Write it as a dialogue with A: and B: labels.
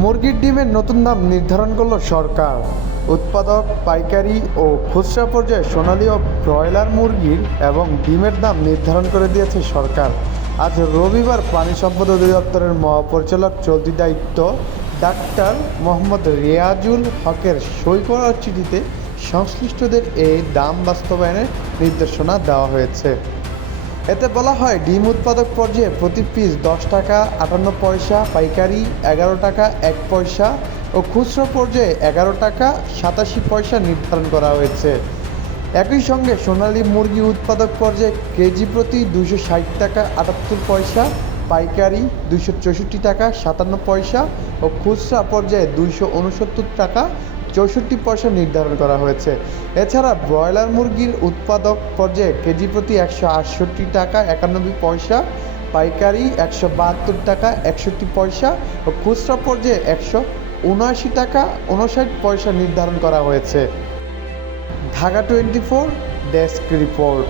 A: মুরগির ডিমের নতুন দাম নির্ধারণ করল সরকার। উৎপাদক, পাইকারি ও খুচরা পর্যায়ে সোনালী ও ব্রয়লার মুরগির এবং ডিমের দাম নির্ধারণ করে দিয়েছে সরকার। আজ রবিবার প্রাণী সম্পদ অধিদপ্তরের মহাপরিচালক চলতি দায়িত্ব ডাক্তার মোহাম্মদ রিয়াজুল হকের সই করা চিঠিতে সংশ্লিষ্টদের এই দাম বাস্তবায়নের নির্দেশনা দেওয়া হয়েছে। এতে বলা হয়, ডিম উৎপাদক পর্যায়ে প্রতি পিস দশ টাকা, আটান্ন পয়সা, পাইকারি এগারো টাকা, এক পয়সা ও খুচরো পর্যায়ে এগারো টাকা, সাতাশি পয়সা নির্ধারণ করা হয়েছে। একই সঙ্গে সোনালী মুরগি উৎপাদক পর্যায়ে কেজি প্রতি দুশো ষাট টাকা, আটাত্তর পয়সা পাইকারি দুশো চৌষট্টি টাকা, সাতান্ন পয়সা ও খুচরা পর্যায়ে দুইশো উনসত্তর টাকা, চৌষট্টি পয়সা নির্ধারণ করা হয়েছে। এছাড়া ব্রয়লার মুরগির উৎপাদক পর্যায়ে কেজি প্রতি একশো আটষট্টি টাকা, একানব্বই পয়সা, পাইকারি একশো বাহাত্তর টাকা, একষট্টি পয়সা ও খুচরা পর্যায়ে একশো উনআশি টাকা, উনষাট পয়সা নির্ধারণ করা হয়েছে। Dhaka twenty four desk report.